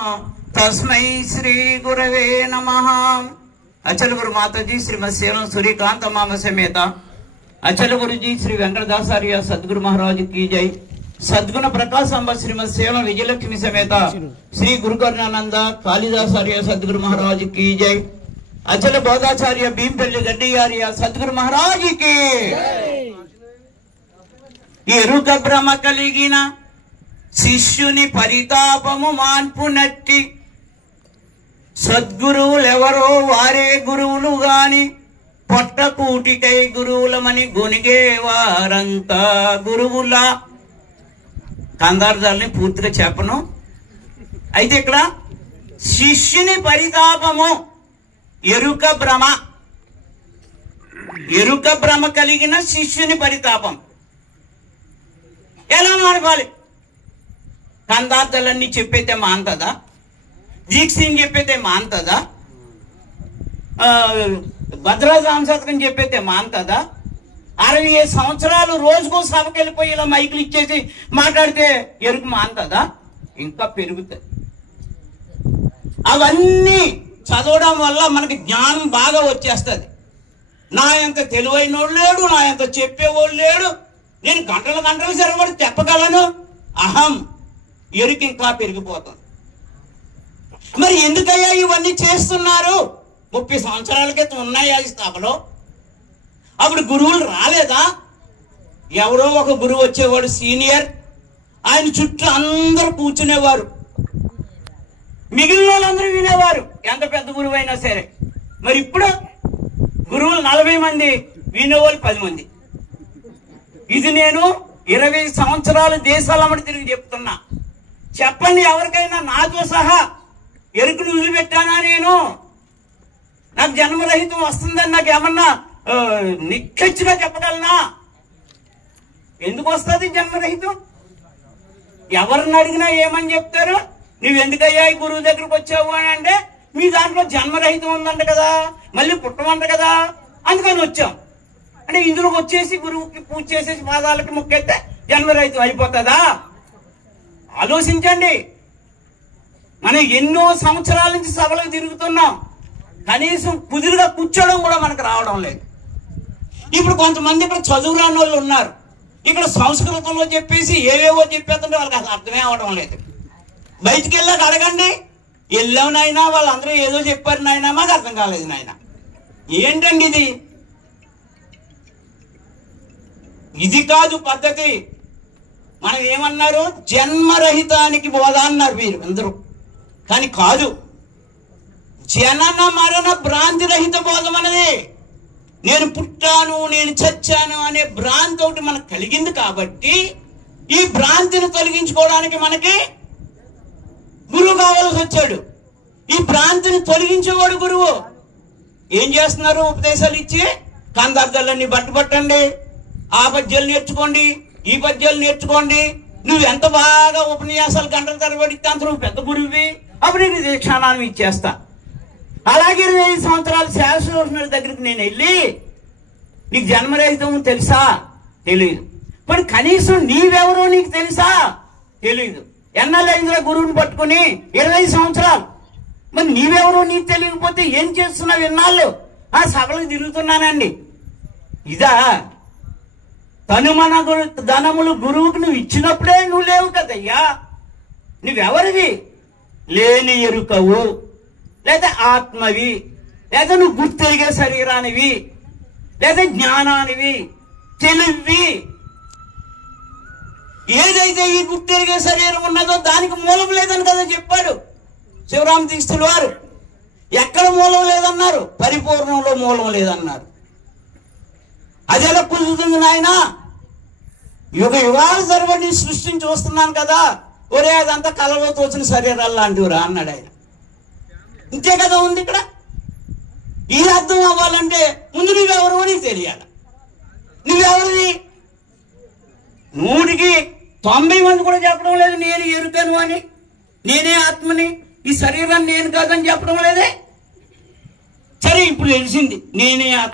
तस्मै श्री गुरवे नमः। अचल गुरु माता जी श्रीमती सेवम सूर्यकांत मामा समेत अचल गुरु जी श्री वेंकटदासार्य सद्गुरु महाराज की जय। सद्गुण प्रकाश अंब श्रीमती सेवम विजयलक्ष्मी समेत श्री गुरु करुणानंद कालिदासार्य सद्गुरु महाराज की जय। अचल बोधाचार्य भीमपल्ली गड्डियार्य सद्गुरु महाराज की एरुक भ्रम कलिगिन शिष्युनि परितापमु मान्पुनट्टि सद्गुरुवुलेवरो वारे गुरुవులు గాని పొట్టకూటికై గురువులమని గొనిగేవారంతా గురువుల కందార్థాలని పూర్తిగా చెప్పను. అయితే ఇక్కడ శిష్యుని పరితాపము ఎరుక భ్రమ కలిగిన శిష్యుని పరితాపం ఎలా మారవాలి? కందార్థాలన్నీ చెప్పైతే మాంతదా? దీక్షని చెప్పైతే మాంతదా? భద్రాజాంశతకం చెప్పైతే మాంతదా? 60 సంవత్సరాలు రోజుకో సభకి వెళ్ళిపోయి ఇలా మైకులు ఇచ్చేసి మాట్లాడితే ఎరుకు మాంతదా? ఇంకా పెరుగుతుంది. అవన్నీ చదవడం వల్ల మనకి జ్ఞానం బాగా వచ్చేస్తుంది. నా ఎంత తెలివైనోడు లేడు, నా ఎంత చెప్పేవాడు లేడు, నేను గంటలు సరిపడి చెప్పగలను. అహం ఎరుకు ఇంకా పెరిగిపోతుంది. మరి ఎందుకయ్యా ఇవన్నీ చేస్తున్నారు? 30 సంవత్సరాల క్రితం ఉన్నాయి అది స్థాపలో. అప్పుడు గురువులు రాలేదా? ఎవరో ఒక గురువు వచ్చేవాడు సీనియర్, ఆయన చుట్టూ అందరూ కూర్చునేవారు, మిగిలిన వాళ్ళందరూ వినేవారు, ఎంత పెద్ద గురువు అయినా సరే. మరి ఇప్పుడు గురువులు 40 మంది, వినేవాళ్ళు 10 మంది. ఇది నేను 20 సంవత్సరాలు దేశాలమ్మడి తిరిగి చెప్తున్నా. చెప్పండి ఎవరికైనా నాతో సహా ఎరుకుని వదిలిపెట్టానా? నేను నాకు జన్మరహితం వస్తుందని నాకు ఏమన్నా నిక్కచ్చిగా చెప్పగలనా? ఎందుకు వస్తుంది జన్మరహితం? ఎవరిని అడిగినా ఏమని చెప్తారు? నువ్వెందుకయ్యా ఈ గురువు దగ్గరకు వచ్చావు అని అంటే, మీ దాంట్లో జన్మరహితం ఉందంట కదా, మళ్ళీ పుట్టమంట కదా, అందుకని వచ్చాం అంటే ఇందులోకి వచ్చేసి గురువుకి పూజ చేసేసి పాదాలకి ముక్కెత్తే జన్మరహితం అయిపోతుందా? ఆలోచించండి. మనం ఎన్నో సంవత్సరాల నుంచి సభలకు తిరుగుతున్నాం, కనీసం కుదురుగా కూర్చోవడం కూడా మనకు రావడం లేదు. ఇప్పుడు కొంతమంది ఇక్కడ చదువు రాని వాళ్ళు ఉన్నారు, ఇక్కడ సంస్కృతంలో చెప్పేసి ఏవేవో చెప్పేస్తుంటే వాళ్ళకి అసలు అర్థమే అవడం లేదు. బయటికి వెళ్ళాక అడగండి, వెళ్ళావు నాయన, వాళ్ళందరూ ఏదో చెప్పారు నాయన, మాకు అర్థం కాలేదు నాయన. ఏంటండి ఇది? ఇది కాదు పద్ధతి. మనం ఏమన్నారు? జన్మరహితానికి బోధ అన్నారు మీరు అందరూ, కానీ కాదు, జనన మరణ భ్రాంతి రహిత బోధం అనేది. నేను పుట్టాను, నేను చచ్చాను అనే భ్రాంతి ఒకటి మనకు కలిగింది కాబట్టి ఈ భ్రాంతిని తొలగించుకోవడానికి మనకి గురువు కావాల్సి వచ్చాడు. ఈ భ్రాంతిని తొలగించేవాడు గురువు. ఏం చేస్తున్నారు? ఉపదేశాలు ఇచ్చి కందార్థాలన్నీ పట్టండి, ఆ పద్యాలు నేర్చుకోండి, ఈ పద్యాలు నేర్చుకోండి. నువ్వు ఎంత బాగా ఉపన్యాసాలు గంటల తరబడి అంత నువ్వు పెద్ద గురువువి, అప్పుడు నీకు దీక్షానాన్ని ఇచ్చేస్తా. అలాగే 25 సంవత్సరాలు శాస్త్రజ్ఞుల దగ్గరికి నేను వెళ్ళి నీకు జన్మరహితం తెలుసా? తెలియదు. మరి కనీసం నీవెవరో నీకు తెలుసా? తెలియదు. ఎన్నలైందిరా గురువుని పట్టుకుని 20 సంవత్సరాలు. మరి నీవెవరో నీకు తెలియకపోతే ఏం చేస్తున్నావు? ఎన్నాళ్ళు ఆ సభలకు తిరుగుతున్నానండి. ఇదా తనుమన ధనములు గురువుకు నువ్వు ఇచ్చినప్పుడే నువ్వు లేవు కదయ్యా. నువ్వెవరివి? లేని ఎరుకవు, లేదా ఆత్మవి, లేదా నువ్వు గుర్తెరిగే శరీరానివి, లేదా జ్ఞానానివి, తెలివి. ఏదైతే ఈ గుర్తెరిగే శరీరం ఉన్నదో దానికి మూలం లేదని కదా చెప్పాడు శివరామ దీక్షితుల వారు. ఎక్కడ మూలం లేదన్నారు? పరిపూర్ణంలో మూలం లేదన్నారు. అది ఎలా కుదురుతుంది నాయన? యుగాల తరబడి సృష్టించి వస్తున్నాను కదా, ఒరే అదంతా కలలో తోచిన శరీరాలు లాంటివిరా అన్నాడు ఆయన. ఇంతే కదా ఉంది ఇక్కడ. ఈ అర్థం అవ్వాలంటే ముందు నువ్వెవరు నీకు తెలియాలి. నువ్వెవరిది? 100కి 90 మంది కూడా చెప్పడం లేదు నేను ఎరుకను అని, నేనే ఆత్మని, ఈ శరీరాన్ని నేను కాదని చెప్పడం లేదే. సరే ఇప్పుడు తెలిసింది నేనే ఆత్మ.